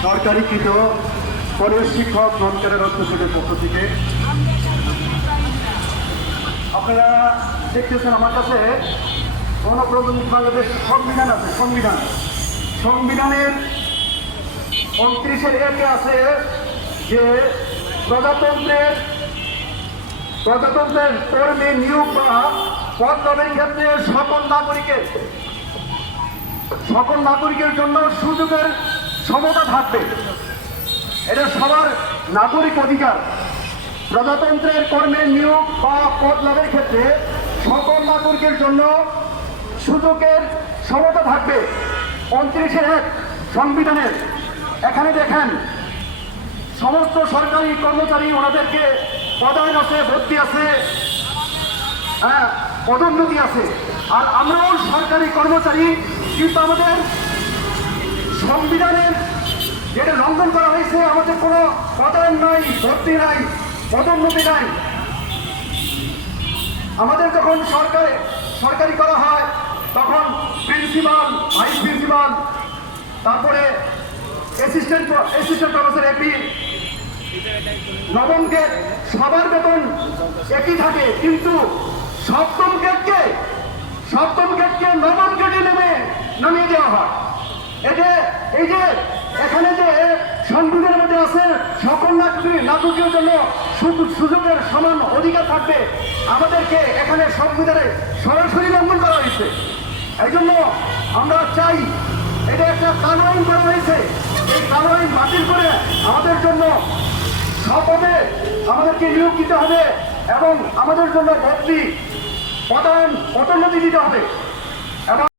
সরকারিকৃত college শিক্ষক মন্ত্রণালয়ের অধ্যক্ষদের পক্ষ থেকে আপনারা দেখতেছেন আমার কাছে গণপ্রজাতন্ত্রী বাংলাদেশের সংবিধান আছে। সংবিধানের 29-এ আছে যে প্রজাতন্ত্রের কর্মী নিয়োগ বা পদ লাভের ক্ষেত্রে সকল নাগরিকের জন্য সুযোগের সমতা থাকবে। এটা সবার নাগরিক অধিকার। প্রজাতন্ত্রের কর্মের নিয়োগ বা পদ লাভের ক্ষেত্রে সকল নাগরিকের জন্য সুযোগের সমতা থাকবে। 29-এর সংবিধানের এখানে দেখেন সমস্ত সরকারি কর্মচারী ওনাদেরকে পদায়ন আছে, ভর্তি আছে, পদোন্নতি আছে। আর আমরাও সরকারি কর্মচারী, কিন্তু আমাদের সংবিধানের যেটা লঙ্ঘন করা হয়েছে, আমাদের কোনো পদায়ন নাই, ভর্তি নাই, পদোন্নতি নাই। আমাদের যখন সরকারি করা হয় তখন প্রিন্সিপাল, ভাইস প্রিন্সিপাল, তারপরে অ্যাসিস্ট্যান্ট প্রফেসর, এপি, নবম গ্রেড সবার বেতন একই থাকে, কিন্তু সপ্তম গ্রেডকে নবম গ্রেডে নামিয়ে দেওয়া হয়। এই যে এখানে যে সংবিধানের মধ্যে আছে সকল নাগরিকের জন্য সুযোগের সমান অধিকার থাকবে, আমাদেরকে এখানে সংবিধানে সরাসরি লঙ্ঘন করা হয়েছে। এই জন্য আমরা চাই, এটা একটা কালো আইন করা হয়েছে, এই কালো আইন বাতিল করে আমাদের জন্য সপদে আমাদেরকে নিয়োগ দিতে হবে এবং আমাদের জন্য ভর্তি, পদোন্নতি দিতে হবে। এবং